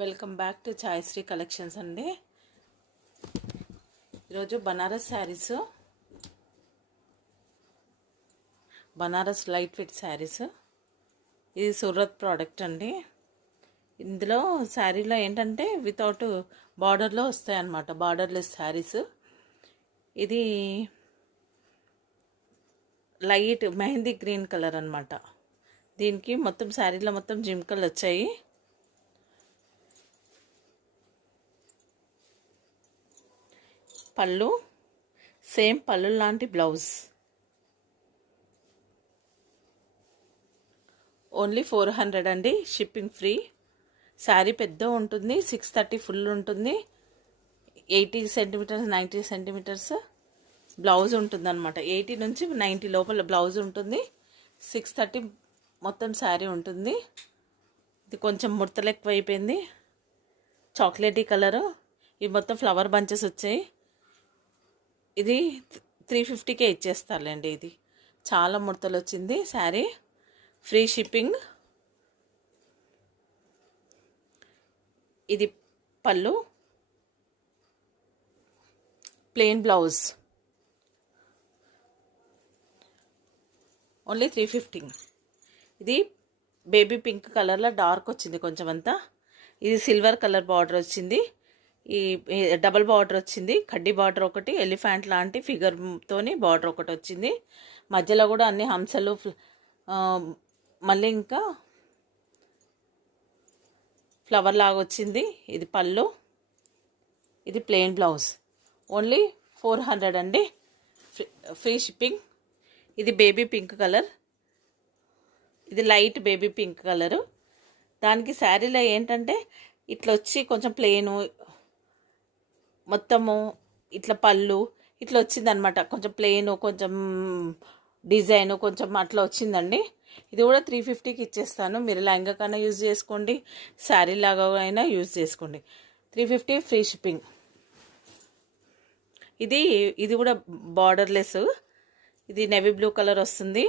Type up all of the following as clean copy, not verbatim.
Welcome back to ఛాయశ్రీ collections అండి. ఈరోజు Banaras saris, Banaras light weight saris. ఇది సూరత్ ప్రోడక్ట్ అండి. ఇందులో శారీలో ఏంటంటే వితౌట్ బార్డర్లో వస్తాయి అన్నమాట, బార్డర్లెస్ శారీస్. ఇది లైట్ మెహందీ గ్రీన్ కలర్ అన్నమాట. దీనికి మొత్తం శారీలో మొత్తం జిమ్కలు వచ్చాయి. పళ్ళు సేమ్ పళ్ళు లాంటి బ్లౌజ్. ఓన్లీ 400 అండి, షిప్పింగ్ ఫ్రీ. శారీ పెద్ద ఉంటుంది, 630 ఫుల్ ఉంటుంది, 80 సెంటీమీటర్స్ 90 సెంటీమీటర్స్ బ్లౌజ్ ఉంటుంది అనమాట. 80 నుంచి 90 లోపల బ్లౌజ్ ఉంటుంది, 630 మొత్తం శారీ ఉంటుంది. ఇది కొంచెం ముడతలు ఎక్కువ అయిపోయింది, చాక్లెటీ కలరు. ఇవి మొత్తం ఫ్లవర్ బంచెస్ వచ్చాయి. ఇది 350కే ఇచ్చేస్తారులేండి. ఇది చాలా ముడతలు వచ్చింది శారీ, ఫ్రీ షిప్పింగ్. ఇది పళ్ళు, ప్లెయిన్ బ్లౌజ్, ఓన్లీ 350. ఇది బేబీ పింక్ కలర్లో డార్క్ వచ్చింది కొంచెం అంతా. ఇది సిల్వర్ కలర్ బార్డర్ వచ్చింది, ఈ డబల్ బార్డర్ వచ్చింది, కడ్డీ బార్డర్ ఒకటి, ఎలిఫెంట్ లాంటి ఫిగర్తోని బార్డర్ ఒకటి వచ్చింది. మధ్యలో కూడా అన్ని హంసలు, మళ్ళీ ఇంకా ఫ్లవర్ లాగా వచ్చింది. ఇది పళ్ళు, ఇది ప్లెయిన్ బ్లౌజ్. ఓన్లీ 400 అండి, ఫ్రీ షిప్పింగ్. ఇది బేబీ పింక్ కలర్, ఇది లైట్ బేబీ పింక్ కలరు. దానికి శారీలో ఏంటంటే ఇట్లా వచ్చి కొంచెం ప్లెయిన్, మొత్తము ఇట్లా పళ్ళు ఇట్లా వచ్చిందనమాట. కొంచెం ప్లెయిన్, కొంచెం డిజైన్ కొంచెం అట్లా వచ్చిందండి. ఇది కూడా 350కి ఇచ్చేస్తాను. మీరు లెహంగా కన్నా యూజ్ చేసుకోండి, శారీ లాగా అయినా యూజ్ చేసుకోండి. 350 ఫ్రీ షిప్పింగ్. ఇది కూడా బార్డర్లెస్. ఇది నేవీ బ్లూ కలర్ వస్తుంది,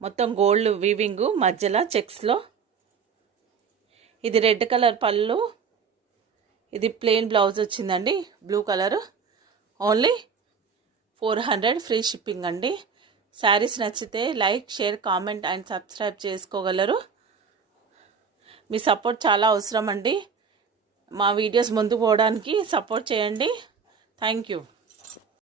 మొత్తం గోల్డ్ వీవింగ్, మధ్యలో చెక్స్లో. ఇది రెడ్ కలర్ పళ్ళు, ఇది ప్లెయిన్ బ్లౌజ్ వచ్చిందండి, blue colour. Only 400 free shipping అండి. శారీస్ నచ్చితే like, share, comment and subscribe చేసుకోగలరు. మీ సపోర్ట్ చాలా అవసరం అండి. మా వీడియోస్ ముందుకు పోవడానికి సపోర్ట్ చేయండి. Thank you.